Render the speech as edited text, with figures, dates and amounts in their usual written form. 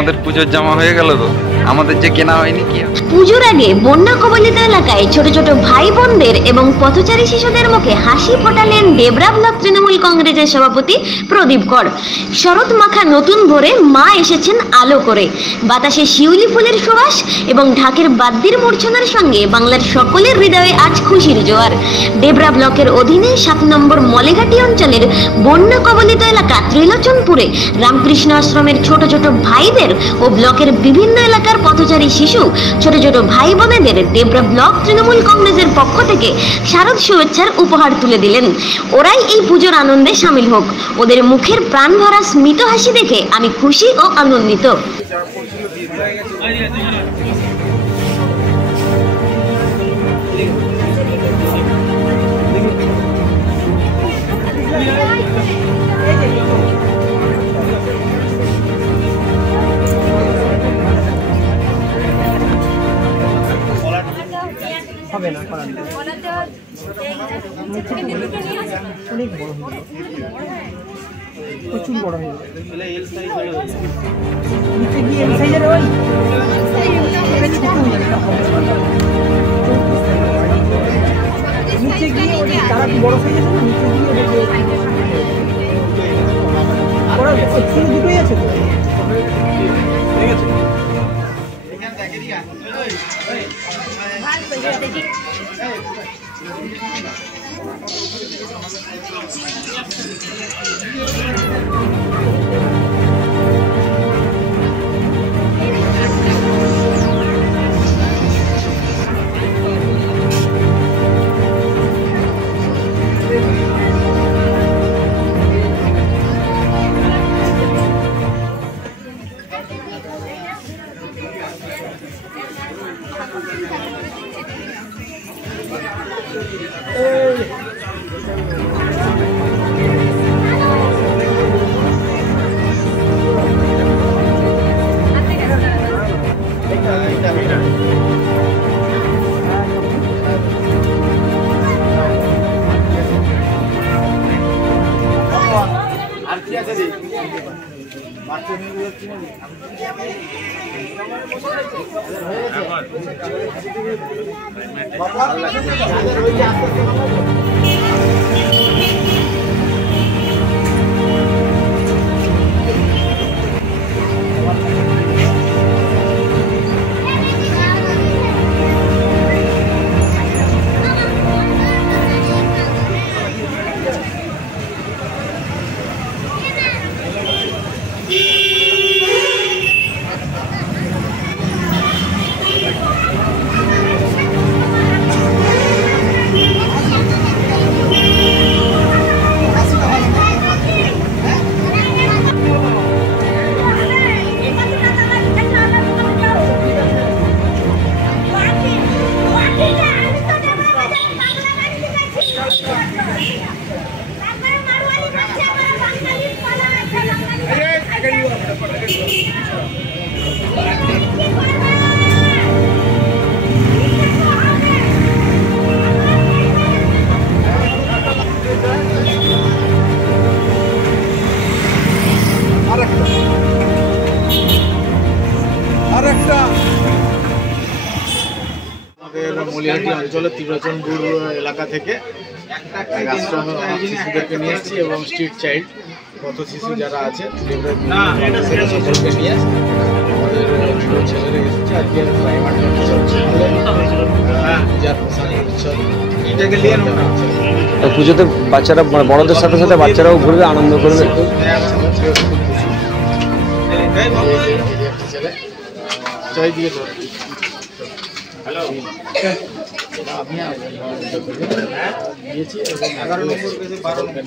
আমাদের পুজোর জামা হয়ে গেল তো আমাদের যে কেনা হয়নি কি পুজোর আগে বন্যা কবলিত এলাকায় ছোট ছোট ভাই বোনদের এবং পথচারী শিশুদের মুখে হাসি ফোটালেন ডেবরা ব্লক তৃণমূল কংগ্রেসের সভাপতি প্রদীপ কর। শরৎ মাখা নতুন ভোরে মা এসেছেন আলো করে। বাতাসে শিউলি ফুলের সুবাস এবং ঢাকের বাদ্যির মূর্ছনার সঙ্গে বাংলার সকলের হৃদয়ে আজ খুশির জোয়ার। ডেবরা ব্লকের অধীনে 7 নম্বর মলেঘাটি অঞ্চলের বন্যা কবলিত এলাকা ত্রিলোচনপুরে রামকৃষ্ণ আশ্রমের ছোট ছোট ভাইদের ও ব্লকের বিভিন্ন এলাকার পথচারী শিশু ছোট ছোট ভাই বোনেদের ডেবরা ব্লক তৃণমূল কংগ্রেসের পক্ষ থেকে শারদ শুভেচ্ছার উপহার তুলে দিলেন। ওরাই এই পুজোর আনন্দে সামিল হোক। ওদের মুখের প্রাণ ভরা স্মিত হাসি দেখে আমি খুশি ও আনন্দিত। হবে না করার অনেক বড় হয়ে প্রচুর বড় হয়ে নিচে গিয়ে এই সাইজের ওই নিচে গিয়ে ওই তারা কি বড় সাইজের না নিচে গিয়ে বড় ফুল দুটোই আছে তো ঠিক আছে এখানে দেখে দিয়া মলিহাটি অঞ্চলের ত্রিলোচনপুর এলাকা থেকে শিশুদেরকে নিয়ে এসেছি এবং স্ট্রিট চাইল্ড পথ শিশু যারা আছে সকলকে নিয়ে আমাদের ছেলেরা এসেছে আজকে পুজোতে বাচ্চারা মানে বড়দের সাথে সাথে বাচ্চারাও ঘুরবে আনন্দ করবে। চাই দিয়ে দিয়েছি এবং 11 নম্বর পেজে 12 নম্বর